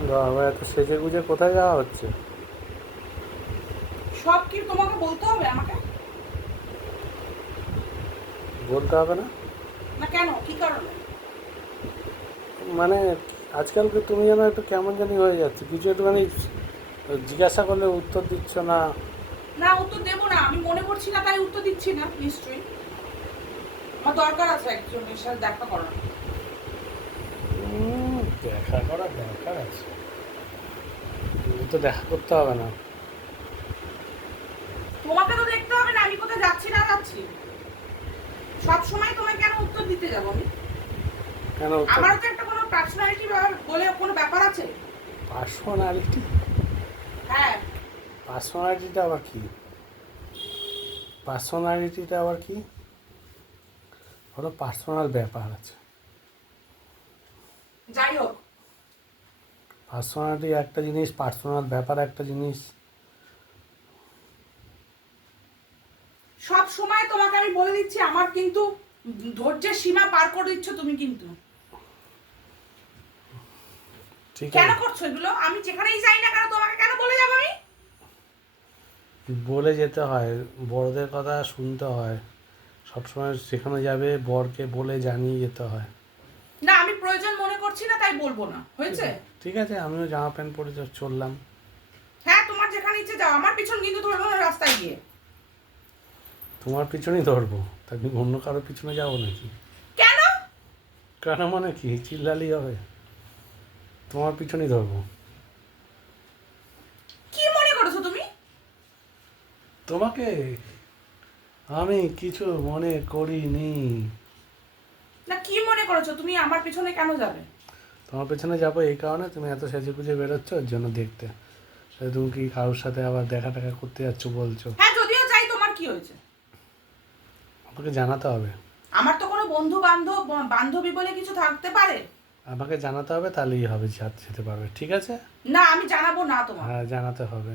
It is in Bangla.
বাবা, এত সেজে গুজে কোথায় যাওয়া হচ্ছে? সব কি তোমাকে বলতে হবে আমাকে? বলতে হবে না? না কেন, কি কারণে? মানে আজকালকে তুমি যেন একটু কেমন জানি হয়ে যাচ্ছে, কিছু একটুখানি জিজ্ঞাসা করলে উত্তর দিচ্ছ না। না, উত্তর দেবো না, আমি মনে করছি না তাই উত্তর দিচ্ছি না নিশ্চয়ই। আমার দরকার আছে একজনের সাথে দেখা করার। দেখা করার দরকার আছে? তো দেখা করতে হবে না। তোমাকে তো দেখতে হবে না আমি কোথায় যাচ্ছি না যাচ্ছি। সব সময় তোমায় কেন উত্তর দিতে যাবো আমি? কেন উত্তর? আমারও তো একটা কোনো পার্সোনালিটি বলে কোনো ব্যাপার আছে। পার্সোনালিটি? হ্যাঁ। পার্সোনালিটিটা আবার কি? পার্সোনালিটিটা আবার কি? ওটা পার্সোনাল ব্যাপার আছে। যাই হোক। পার্সোনালিটি একটা জিনিস, পার্সোনাল ব্যাপার একটা জিনিস। সব সময় তোমাকে আমি বলে দিচ্ছি, আমার কিন্তু ধৈর্যের সীমা পার করে দিচ্ছ তুমি কিন্তু। ঠিক কেন আছে, করছো এগুলো? আমি যেখানেই যাই না কেন তোমাকে কেন বলে যাবো আমি? বলে যেতে হয়, বড়দের কথা শুনতে হয়। সবসময় সেখানে যাবে বরকে বলে জানিয়ে যেতে হয়। না, আমি প্রয়োজন মনে করছি না তাই বলবো না, হয়েছে? ঠিক আছে, আমিও জামা প্যান্ট পরে চললাম। হ্যাঁ, তোমার যেখানে ইচ্ছে যাও, আমার পিছন কিন্তু ধরবো না রাস্তায় গিয়ে। তোমার পিছনেই ধরবো, তা কি অন্য কারোর পিছনে যাবো নাকি? কেন? কেন মানে কি, চিল্লালি হবে? তোমার পিছনেই ধরবো। কি মনে করেছো তুমি? তোমাকে আমি কিছু মনে করিনি। না, কি মনে করেছো তুমি আমার পিছনে কেন যাবে? তোমার পেছনে যাবো এই কারণে, তুমি এত সেজে গুজে বেরোচ্ছ ওর জন্য দেখতে। তুমি কি কারোর সাথে আবার দেখা টাকা করতে যাচ্ছ বলছো? হ্যাঁ, যদিও যাই, তোমার কি হয়েছে? আমাকে জানাতে হবে। আমার তো কোনো বন্ধু বান্ধব বান্ধবী বলে কিছু থাকতে পারে। আমাকে জানাতে হবে, তাহলেই হবে, যেতে পারবে, ঠিক আছে? না, আমি জানাবো না তোমাকে। হ্যাঁ, জানাতে হবে।